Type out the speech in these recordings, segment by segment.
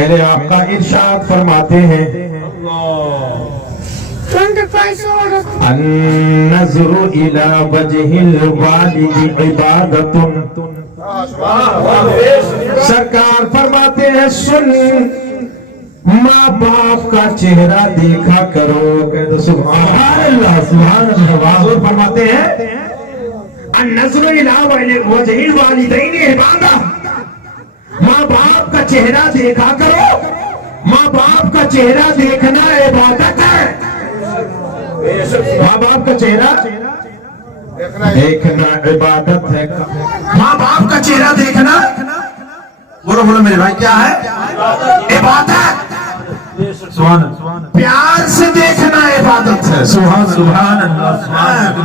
میرے آقا ارشاد فرماتے ہیں النظر الى وجہ الوالد عبادت، سرکار فرماتے ہیں سن ماں باپ کا چہرہ دیکھا کرو. سبحان اللہ سبحان اللہ. حضور فرماتے ہیں النظر الى وجہ الوالدین عبادت، ماں باپ کا چہرہ دیکھا کرو. ماں باپ کا چہرہ دیکھنا عبادت ہے. ماں باپ کا چہرہ دیکھنا عبادت ہے. ماں باپ کا چہرہ دیکھنا بولو بولو میرے بھائی کیا ہے؟ عبادت. پیار سے دیکھنا عبادت ہے. سبحان اللہ.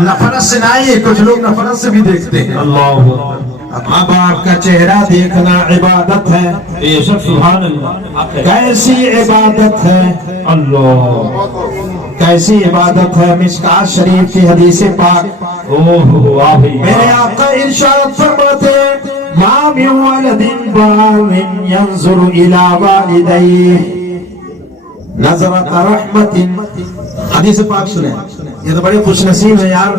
نفرت سے نہیں، کچھ لوگ نفرت سے بھی دیکھتے ہیں. ماں باپ کا چہرہ دیکھنا عبادت ہے. سبحان اللہ. کیسی عبادت ہے؟ اللہ کیسی عبادت ہے؟ مشکات شریف کی حدیث پاک میرے آقا ارشاد فرماتے ہیں ما من ولد بار ينظر الى والديه نظرت رحمت. حدیث پاک سنیں، یہ تو بڑے خوش نصیب ہے یار.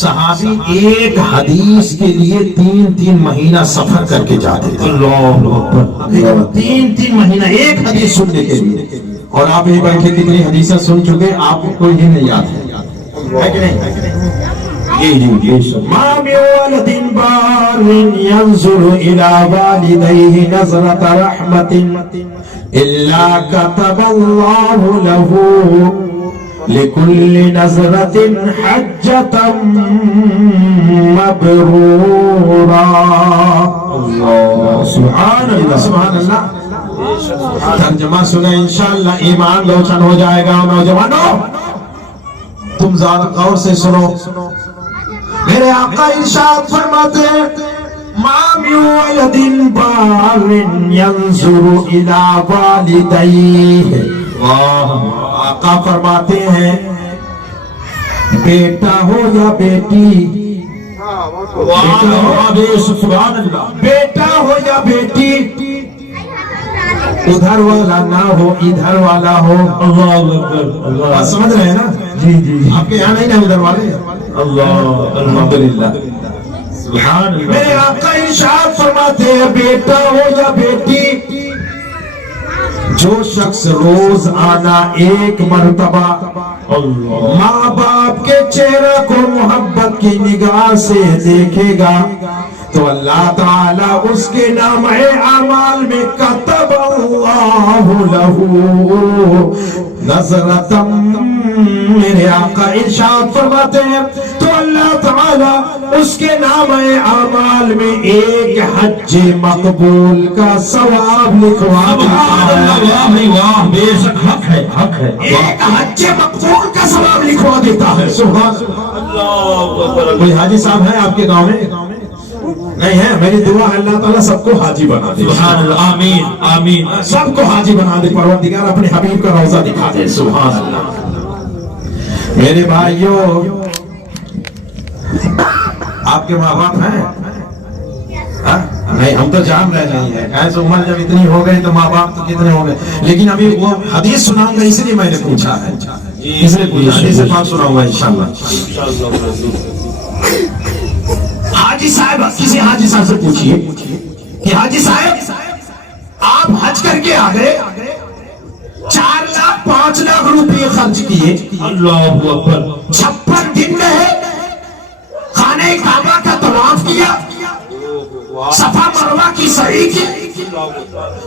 صحابی ایک حدیث کے لیے 3 مہینہ سفر کر کے جاتے تھے. اللہ 3 مہینہ ایک حدیث سننے کے لیے. اور آپ یہی بیٹھے کتنی حدیثیں سن چکے آپ کو کوئی ہی نہیں یاد ہے کہ نہیں؟ ما من ولد بار ينظر الى والديه نظرة رحمة الا كتب الله له لكل نظرة حجة مبرورا. سبحان اللہ سبحان اللہ. ترجمہ سنیں انشاءاللہ ایمان روشن ہو جائے گا. نوجوانوں تم ذرا غور سے سنو. میرے آقا ارشاد فرماتے ہیں ما من ولد بار ينظر الى والديه. آقا فرماتے ہیں بیٹا ہو یا بیٹی، بیٹا ہو یا بیٹی، ادھر والا نہ ہو ادھر والا ہو. اللہ سمجھ رہے ہیں نا؟ جی جی. آپ کے یہاں نہیں نا ادھر والے؟ اللہ الحمدللہ سبحان اللہ. میرے آقا ارشاد فرماتے ہیں بیٹا ہو یا بیٹی، جو شخص روز آنا ایک مرتبہ ماں باپ کے چہرہ کو محبت کی نگاہ سے دیکھے گا تو اللہ تعالیٰ اس کے نام اعمال میں کتب اللہ لہو نظرتم. میرے آقا ارشاد فرماتے ہیں تو اللہ تعالیٰ اس کے نام اعمال میں ایک حج مقبول کا ثواب لکھوا ایک حج مقبول کا ثواب لکھوا دیتا ہے. سبحان اللہ. کوئی حاجی صاحب ہے آپ کے گاؤں میں؟ نہیں ہے. میری دعا ہے اللہ تعالیٰ سب کو حاجی بنا دے. سبحان اللہ آمین آمین. سب کو حاجی بنا دے. پروردگار اپنے حبیب کا روضہ دکھا دے. سبحان اللہ. میرے بھائیوں آپ کے ماں باپ ہیں؟ نہیں ہم تو جان رہے نہیں ہیں. ایسے عمر جب اتنی ہو گئی تو ماں باپ تو کتنے ہو گئے. لیکن ابھی وہ حدیث سناؤں گا اس لیے میں نے پوچھا ہے. اس لیے پوچھا حدیث پاک سناؤں گا انشاءاللہ. حاجی صاحب کسی حاجی صاحب سے پوچھئے کہ حاجی صاحب آپ حج کر کے آگئے 4 لاکھ 5 لاکھ روپے خرچ کیے. اللہ اکبر. 56 دن میں خانہ کعبہ کا طواف کیا، صفا مروہ کی سعی کی،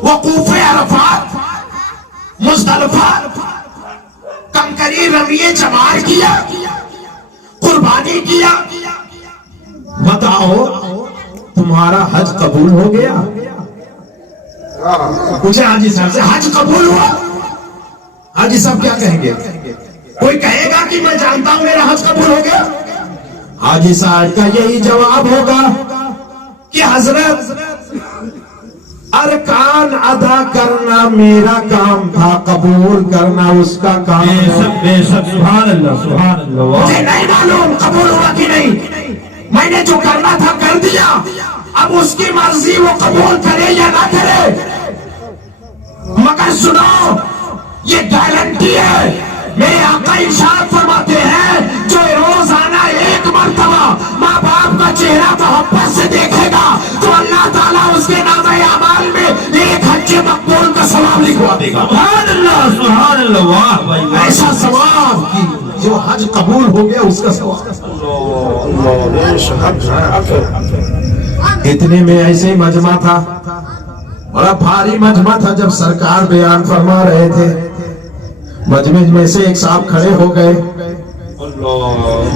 وقوف عرفات، مزدلفہ، کنکری رمیے جمار کیا، قربانی کیا. بتاؤ تمہارا حج قبول ہو گیا؟ پوچھے حاجی صاحب سے حج قبول ہوا؟ حاجی صاحب کیا کہیں گے؟ کوئی کہے گا کہ میں جانتا ہوں میرا حج قبول ہو گیا؟ حاجی صاحب کا یہی جواب ہوگا کہ حضرت ارکان ادا کرنا میرا کام تھا، قبول کرنا اس کا کام ہے. بے شک سبحان اللہ سبحان اللہ. مجھے نہیں معلوم قبول ہوا کہ نہیں، میں نے جو کرنا تھا کر دیا. اب اس کی مرضی وہ قبول کرے یا نہ کرے. مگر سنو یہ گارنٹی ہے، میرے آقا ارشاد فرماتے ہیں جو روزانہ ایک مرتبہ ماں باپ کا چہرہ محبت سے دیکھے گا تو اللہ تعالیٰ اس کے نامہ اعمال میں ایک حج مقبول کا ثواب لکھوا دے گا۔ سبحان اللہ سبحان اللہ، واہ ایسا ثواب کہ جو حج قبول ہو گیا اس کا ثواب۔ اتنے میں ایسے ہی مجمع تھا، بڑا بھاری مجمع تھا، جب سرکار بیان فرما رہے تھے مجمع میں سے ایک صاحب کھڑے ہو گئے،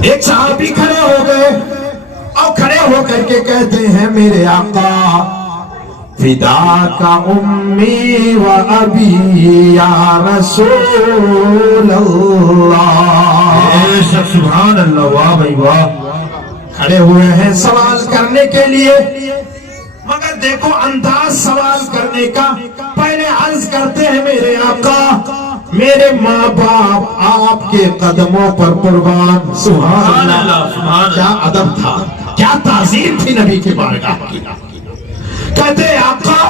ایک صحابی کھڑے ہو گئے اور کھڑے ہو کر کے کہتے ہیں میرے آقا فداک امی و ابی یا رسول اللہ، سبحان اللہ، واہ بھائی واہ، کھڑے ہوئے ہیں سوال کرنے کے لیے، مگر دیکھو انداز سوال کرنے کا، پہلے عرض کرتے ہیں میرے آقا میرے ماں باپ آپ کے قدموں پر قربان۔ سبحان اللہ، کیا ادب تھا، کیا تعظیم تھی نبی کے بارگاہ کی۔ کہتے ہیں آقا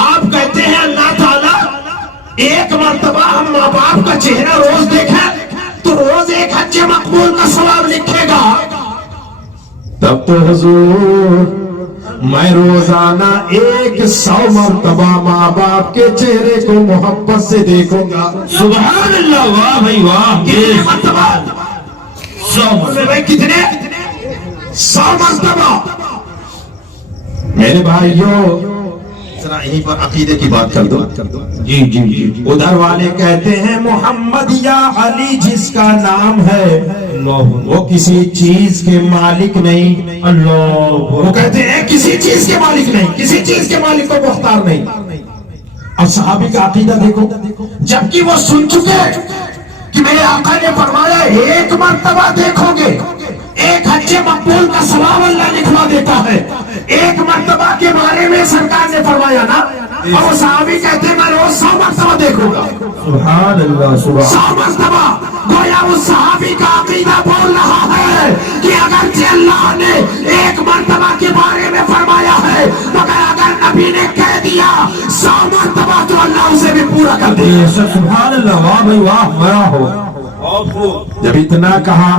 آپ کہتے ہیں اللہ تعالیٰ ایک مرتبہ ہم ماں باپ کا چہرہ روز دیکھیں تو روز ایک حج مقبول کا ثواب لکھے گا، تب تو حضور میں روزانہ 100 مرتبہ ماں باپ کے چہرے کو محبت سے دیکھوں گا۔ سبحان اللہ، واہ بھائی واہ، کتنے مرتبہ؟ 100 مرتبہ، کتنے؟ 100 مرتبہ۔ میرے بھائیوں ذرا یہیں پر عقیدے کی بات کر دو۔ جی جی جی، ادھر والے کہتے ہیں محمد یا علی جس کا نام ہے وہ کسی چیز کے مالک نہیں، اللہ، وہ کہتے ہیں کسی چیز کے مالک نہیں، کسی چیز کے مالک کو مختار نہیں۔ اور صحابی کا عقیدہ دیکھو، جبکہ وہ سن چکے کہ میرے آقا نے فرمایا ایک مرتبہ دیکھو گے ایک حج مقبول کا ثواب اللہ لکھوا دیتا ہے، ایک مرتبہ کے بارے میں سرکار نے فرمایا نا، اور وہ صحابی کہتے ہیں میں روز 100 مرتبہ دیکھوں گا۔ سبحان اللہ، 100 مرتبہ۔ گویا اس صحابی کا عقیدہ بول رہا ہے کہ اگرچہ اللہ نے ایک مرتبہ کے بارے میں فرمایا ہے مگر اگر نبی نے کہہ دیا 100 مرتبہ تو اللہ اسے بھی پورا کر دے۔ سبحان اللہ، واہ بھائی واہ، بڑا ہو۔ جب اتنا کہا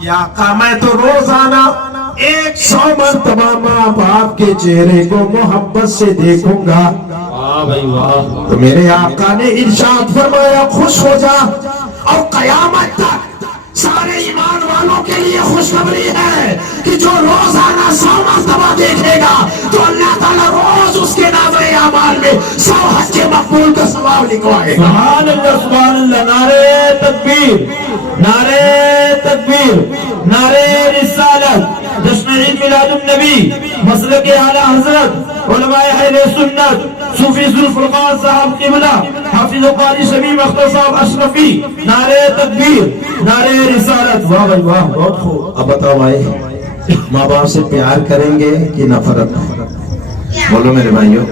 کہ آقا میں تو روزانہ 100 مرتبہ ماں باپ کے چہرے کو محبت سے دیکھوں گا، تو میرے آقا نے ارشاد فرمایا خوش ہو جا، اور قیامت تک سارے ایمان والوں کے لیے خوشخبری ہے کہ جو روزانہ 100 مرتبہ دیکھے گا تو اللہ تعالیٰ روز اس کے نامہ اعمال میں 100 حج مقبول کا ثواب لکھوائے گا۔ سبحان اللہ سبحان اللہ، نعرہ تکبیر، نعرہ تکبیر، نعرہ رسالت، جشن عید میلاد النبی، مسلک اعلیٰ حضرت علماء اہل سنت، صوفی ذوالفقار صاحب قبلہ، حافظ قاری شمیم اختر صاحب اشرفی، نعرہ تکبیر، نعرہ رسالت، واہ بھائی واہ، بہت خوب۔ اب بتاؤ بھائی ماں باپ سے پیار کریں گے کہ نفرت؟ بولو میرے بھائیو،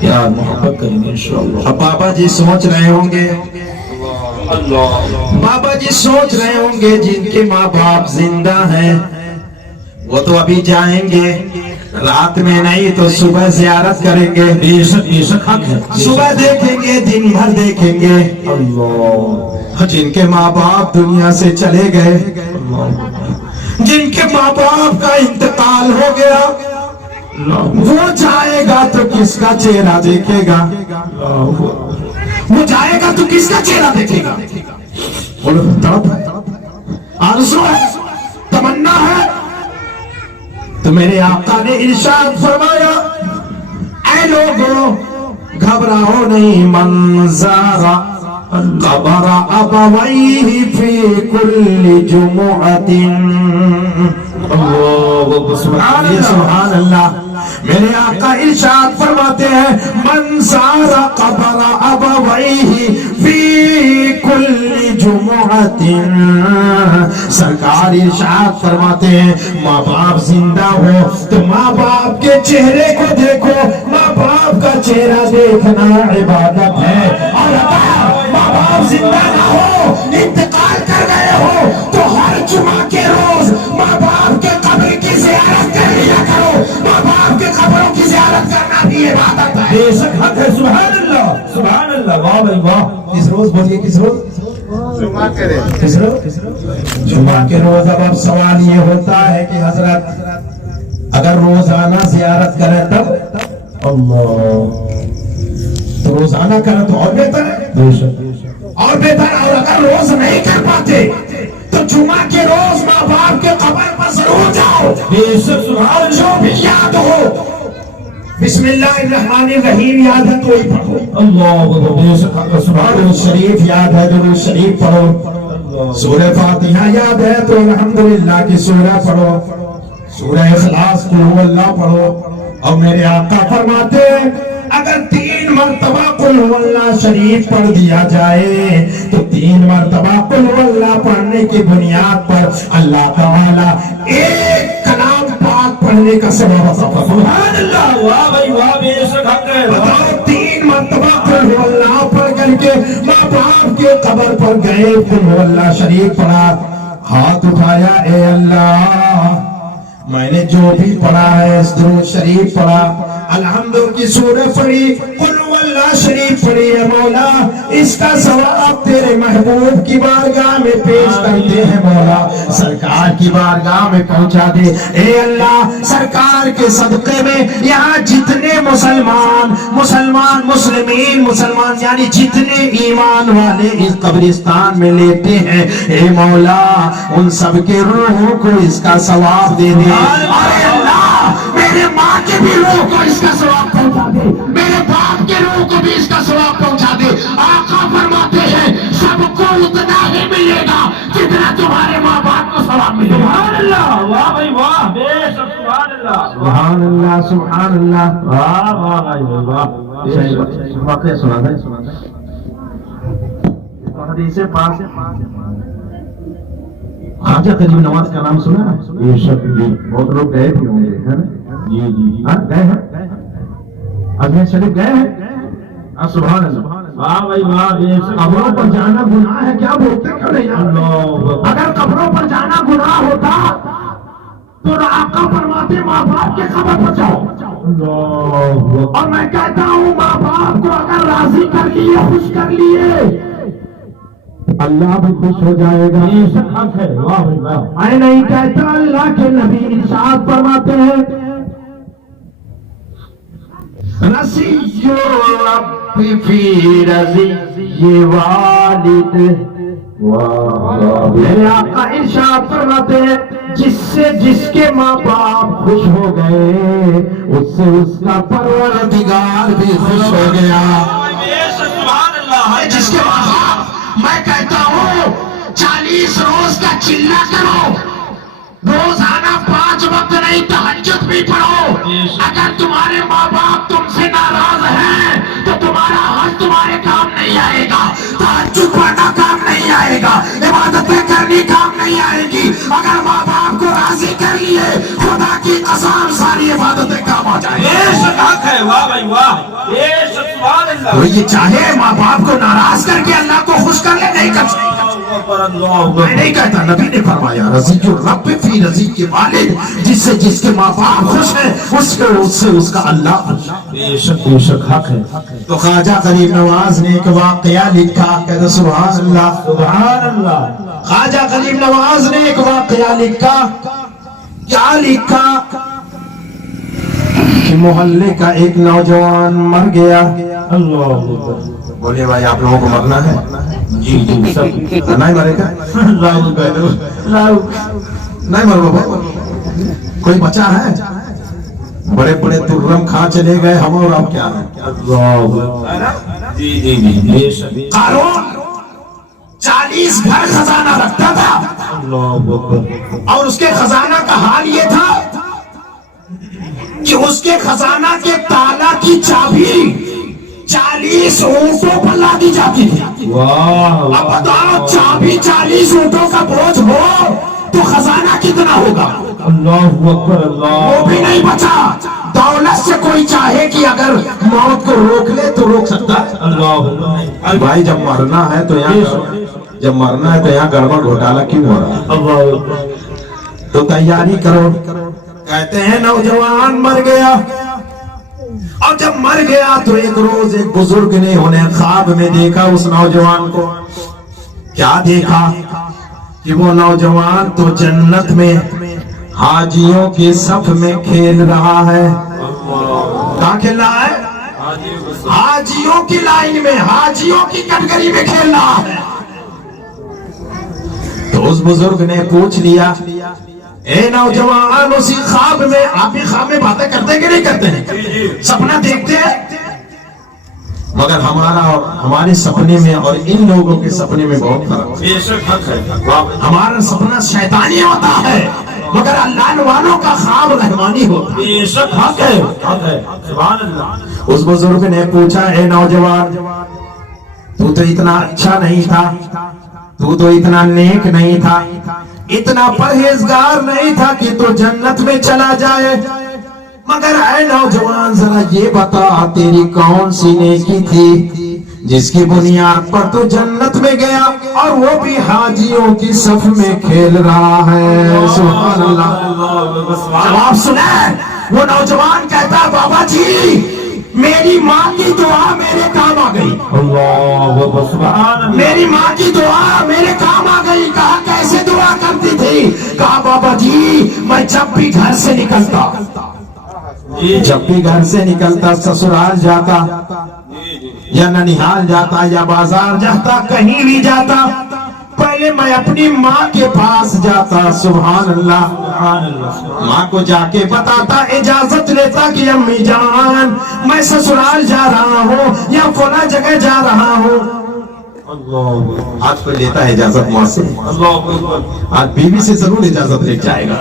پیار محبت کریں گے انشاءاللہ۔ اب بابا جی سوچ رہے ہوں گے، بابا جی سوچ رہے ہوں گے جن کے ماں باپ زندہ ہیں وہ تو ابھی جائیں گے، رات میں نہیں تو صبح زیارت کریں گے، بے شک حق ہے، صبح دیکھیں گے دن بھر دیکھیں گے۔ اللہ، جن کے ماں باپ دنیا سے چلے گئے، جن کے ماں باپ کا انتقال ہو گیا، وہ جائے گا تو کس کا چہرہ دیکھے گا؟ وہ جائے گا تو کس کا چہرہ دیکھے گا؟ بولو، تڑپ ہے، آرزو ہے، تمنا ہے۔ تو میرے آقا نے ارشاد فرمایا اے لوگوں گھبراؤ نہیں، من زار قبر ابویہ فی کل جمعۃ، سبحان اللہ، میرے آقا ارشاد فرماتے ہیں من زار قبر ابویہ فی کل جمعۃ، سرکار ارشاد فرماتے ہیں ماں باپ زندہ ہو تو ماں باپ کے چہرے کو دیکھو، ماں باپ کا چہرہ دیکھنا عبادت ہے، اور اگر ماں باپ زندہ نہ ہو انتقال کر گئے ہو تو ہر جمعہ کے روز ماں باپ کے قبر کی زیارت کر لیا کرو، ماں باپ کے قبروں کی زیارت کرنا بھی عبادت ہے، بے شک حق ہے، سبحان اللہ۔ بھائی واہ. کس روز بولیے کس روز؟ کس روز؟ جمعہ کے روز. اب سوال یہ ہوتا ہے کہ حضرت اگر روزانہ زیارت کریں تب اللہ تو روزانہ کریں تو اور بہتر ہے اور بہتر. اور اگر روز نہیں کر پاتے تو جمعہ کے روز ماں باپ کے قبر پر ضرور جاؤ. اور جو بھی یاد ہو بسم اللہ الرحمن الرحیم یاد ہے تو ہی پڑھو. اللہ سبحان شریف یاد ہے درود شریف پڑھو. سورہ فاتحہ یاد ہے تو الحمدللہ کی سورہ پڑھو. سورہ اخلاص قل هو اللہ پڑھو. اور میرے آقا فرماتے ہیں اگر 3 مرتبہ قل هو اللہ شریف پڑھ دیا جائے تو 3 مرتبہ قل هو اللہ پڑھنے کی بنیاد پر اللہ تعالی ایک کلام پاک پڑھنے کا ثواب عطا فرمائے. سبحان اللہ. واہ بھائی واہ. بے شک حق ہے. بتاؤ 3 مرتبہ قل هو اللہ پڑھ کر کے ماں باپ کے قبر پر گئے قل هو اللہ شریف پڑھا ہاتھ اٹھایا اے اللہ میں نے جو بھی پڑھا ہے اس درود شریف پڑھا الحمد کی سورہ پڑھی قل هو اللہ شریف پڑھی ہے مولا اس کا ثواب تیرے محبوب کی بارگاہ میں پیش کرتے ہیں مولا سرکار کی بارگاہ میں پہنچا دے. اے اللہ سرکار کے صدقے میں یہاں جتنے مسلمان یعنی جتنے ایمان والے اس قبرستان میں لیتے ہیں اے مولا ان سب کے روحوں کو اس کا ثواب دے دے. اے اللہ میرے ماں کے بھی روح کو اس کا ثواب پہنچا دے میرے باپ کے روح کو بھی اس کا ثواب پہنچا دے. آقا فرماتے ہیں سب کو اتنا ہی ملے گا جتنا تمہارے ماں باپ کو ثواب ملے گا. سبحان اللہ. واہ بھائی واہ. بے شک سبحان اللہ. سبحان اللہ سبحان اللہ. واہ واہ بھائی واہ. واقعہ سنا دیں حدیث پاک خواجہ قریب نواز کا نام سنا ہے؟ یہ شک جی. بہت لوگ گئے بھی ہوں گے ہے نا؟ جی جی. ہاں گئے ہیں اجمیر شریف گئے ہیں. سبحان اللہ. واہ بھائی واہ. بے شک. قبروں پر جانا گناہ ہے کیا بولتے کیوں نہیں اللہ. اگر قبروں پر جانا گناہ ہوتا تو آقا فرماتے ماں باپ کے قبر پر جاؤ. اللہ. اور میں کہتا ہوں ماں باپ کو اگر راضی کر لیے خوش کر لیے اللہ بھی خوش ہو جائے گا. بے شک حق ہے. واہ بھائی واہ. میں نہیں کہتا اللہ کے نبی ارشاد فرماتے ہیں رضی رب فی رضی والد. میرے آقا ارشاد فرماتے ہیں جس کے ماں باپ خوش ہو گئے اس سے اس کا پروردگار بھی خوش ہو گیا. سبحان اللہ. جس کے ماں باپ میں کہتا ہوں 40 روز کا چلہ کرو روزانہ 5 وقت نہیں تہجد بھی پڑھو. اگر تمہارے ماں باپ تم سے ناراض ہیں تو تمہارا حج تمہارے کام نہیں آئے گا. تہجد پڑھنا کام نہیں آئے گا. عبادتیں کرنی کام نہیں آئے گی. اگر ماں باپ کو راضی کر لیے خدا کی قسم ساری عبادتیں کام آ جائیں. بے شک حق ہے. واہ بھائی واہ. بے شک سبحان اللہ. تو یہ چاہے ماں باپ کو ناراض کر کے اللہ کو خوش کر لے نہیں کر سکتا. میں نہیں کہتا نبی نے فرمایا رضی رب فی رضی کے والد جس کے ماں باپ خوش ہیں اس سے اس کا اللہ. بے شک حق ہے. تو خواجہ غریب نواز نے ایک واقعہ لکھا کہتے سبحان اللہ سبحان اللہ. خواجہ غریب نواز نے ایک واقعہ لکھا. کیا لکھا کہ محلے کا ایک نوجوان مر گیا. اللہ. بولیے بھائی آپ لوگوں کو مرنا ہے؟ جی جی سب نہیں مرے گا نہیں مر بابا. کوئی بچا ہے؟ بڑے بڑے ترم کھا چلے گئے ہم اور اب کیا ہے. جی جی جی. بے شک. قارون 40 گھر خزانہ رکھتا تھا اور اس کے خزانہ کا حال یہ تھا کہ اس کے خزانہ کے تالا کی چابی 40 اونٹوں پر لادی جاتی تھی. اب بتاؤ چابی 40 اونٹوں کا بوجھ ہو تو خزانہ کتنا ہوگا؟ اللہ اکبر. اللہ. وہ بھی نہیں بچا. دولت سے کوئی چاہے کہ اگر موت کو روک لے تو روک سکتا ہے. اللہ. بھائی جب مرنا ہے تو یہاں گڑبڑ گھوٹالا کیوں ہو رہا ہے؟ تو تیاری کرو. کہتے ہیں نوجوان مر گیا اور جب مر گیا تو ایک روز ایک بزرگ نے انہیں خواب میں دیکھا اس نوجوان کو. کیا دیکھا کہ وہ نوجوان تو جنت میں حاجیوں کے صف میں کھیل رہا ہے. کہاں کھیل رہا ہے؟ حاجیوں کی لائن میں, حاجیوں کی کیٹیگری میں کھیل رہا ہے. تو اس بزرگ نے پوچھ لیا, اے نوجوان, اسی خواب میں, آپ بھی خواب میں باتیں کرتے کہ نہیں کرتے ہیں؟ سپنا دیکھتے ہیں؟ مگر ہمارا اور ہمارے سپنے میں اور ان لوگوں کے سپنے میں بہت فرق ہے. ہمارا سپنا شیطانی ہوتا ہے مگر اللہ والوں کا خواب رحمانی ہوتا ہے. اس بزرگ نے پوچھا, اے نوجوان, تو اتنا اچھا نہیں تھا, تو اتنا نیک نہیں تھا, اتنا پرہیزگار نہیں تھا کہ تو جنت میں چلا جائے, مگر اے نوجوان ذرا یہ بتا تیری کون سی نیکی تھی جس کی بنیاد پر تو جنت میں گیا اور وہ بھی حاجیوں کی صف میں کھیل رہا ہے. سبحان اللہ. جواب سنیں, وہ نوجوان کہتا, بابا جی میری ماں کی دعا میرے کام آ گئی. میری ماں کی دعا میرے کام آ گئی. کہا کیسے دعا کرتی تھی؟ کہا بابا جی میں جب بھی گھر سے نکلتا سسرال جاتا یا ننیحال جاتا یا بازار جاتا, کہیں بھی جاتا, پہلے میں اپنی ماں کے پاس جاتا. سبحان اللہ. ماں کو جا کے بتاتا, اجازت لیتا کہ امی جان میں سسرال جا رہا ہوں یا فلاں جگہ جا رہا ہوں. آج کوئی لیتا ہے اجازت ماں سے؟ آج بیوی سے ضرور اجازت لے جائے گا.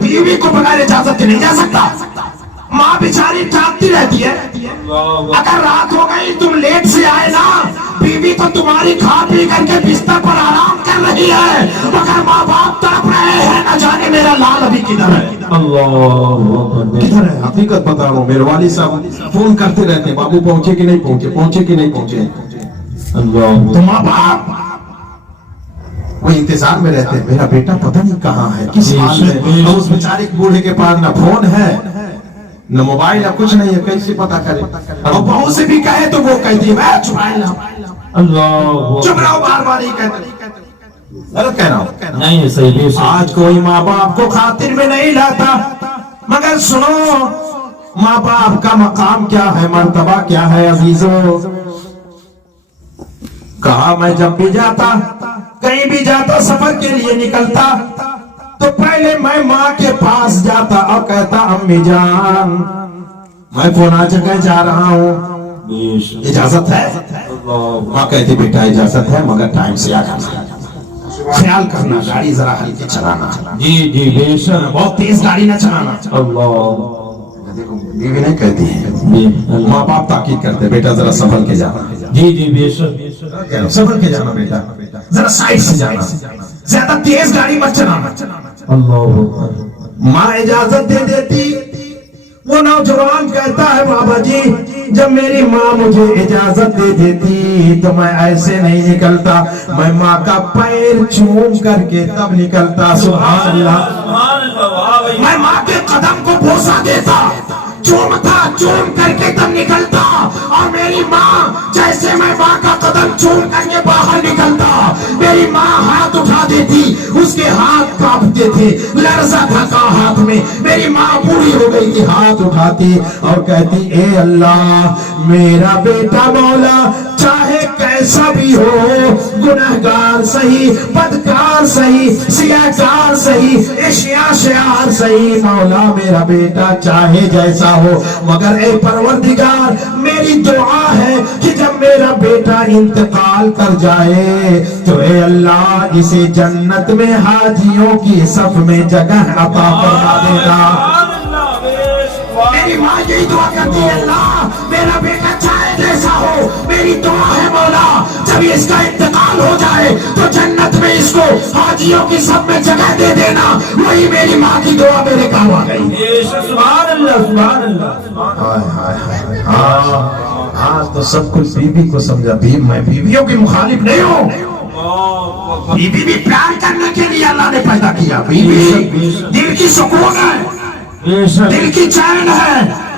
بیوی کو بغیر اجازت کے نہیں جا سکتا. ماں بیچاری ٹاکتی رہتی ہے. اگر رات ہو گئی تم لیٹ سے آئے نا, بیوی تو تمہاری کھا پی کر کے بستر پر آرام کر رہی ہے, مگر ماں باپ تڑپ رہے ہیں, نہ جانے میرا لال ابھی کدھر ہے. کدھر ہے؟ حقیقت بتا رہا ہوں, میرے والد صاحب فون کرتے رہتے ہیں, بابو پہنچے کہ نہیں پہنچے, پہنچے کہ نہیں پہنچے. تو ماں باپ وہ انتظار میں رہتے ہیں, میرا بیٹا پتہ نہیں کہاں ہے, کس حال میں. اور اس بیچارے بوڑھے کے پاس نہ فون ہے نہ موبائل نہ کچھ نہیں ہے, کیسے پتا کرے. اور بہو سے بھی کہے تو وہ کہتی ہے میں چپ رہو, بار بار ہی کہتے. غلط کہہ رہا ہوں نہیں, صحیح. آج کوئی ماں باپ کو خاطر میں نہیں لاتا, مگر سنو ماں باپ کا مقام کیا ہے, مرتبہ کیا ہے عزیزو. کہا میں جب بھی جاتا, کہیں بھی جاتا, سفر کے لیے نکلتا, تو پہلے میں ماں کے پاس جاتا اور کہتا امی جان میں فلاں جگہ جا رہا ہوں, اجازت ہے؟ ماں کہتی بیٹا اجازت ہے مگر ٹائم سے آ جانا, خیال کرنا, گاڑی ذرا ہلکی چلانا. جی بے شک, بہت تیز گاڑی نہ چلانا. بیوی نہیں کہتی ہے, ماں باپ تاکید کرتے بیٹا ذرا سنبھل کے جانا. جی بے شک, سنبھل کے جانا بیٹا, ذرا سائڈ سے جانا, زیادہ تیز گاڑی مت چلانا. ماں اجازت دے دیتی. وہ نوجوان کہتا ہے بابا جی جب میری ماں مجھے اجازت دے دیتی تو میں ایسے نہیں نکلتا, میں ماں کا پیر چوم کر کے تب نکلتا. سبحان اللہ. میں ماں کے قدم کو بوسا دیتا, چومتا, چوم کر کے تب نکلتا. اور میری ماں جیسے میں ماں کا قدم چوم کر کے باہر نکلتا, میری ماں ہاتھ اٹھا دیتی, اس کے ہاتھ کانپتے تھے, لرزہ تھا ہاتھ میں. میری ماں بوڑھی ہو گئی تھی, ہاتھ اٹھاتی اور کہتی اے اللہ میرا بیٹا مولا چاہے کیسا بھی ہو, گنہگار صحیح, بدکار صحیح, سیاہکار صحیح, اشیاء صحیح, مولا میرا بیٹا چاہے جیسا ہو, مگر اے پروردگار میری دعا ہے کہ جب میرا بیٹا انتقال کر جائے تو اے اللہ اسے جنت میں حاجیوں کی صف میں جگہ عطا فرما دینا. میری ماں یہی دعا کرتی ہے, اللہ میرا بیٹا چاہے جیسا ہو, میری دعا ہے مولا جب اس کا انتقال ہو جائے تو جنت میں اس کو حاجیوں کی صف میں جگہ دے دینا. وہی میری ماں کی دعا میرے کام آ گئی. سبحان اللہ, سبحان اللہ. ہاں تو سب کچھ بیوی کو سمجھا. میں بیویوں کی مخالف نہیں ہوں, بیوی بھی پیار کرنے کے لیے اللہ نے پیدا کیا. بیوی دل کی سکون ہے, دل کی چین ہے,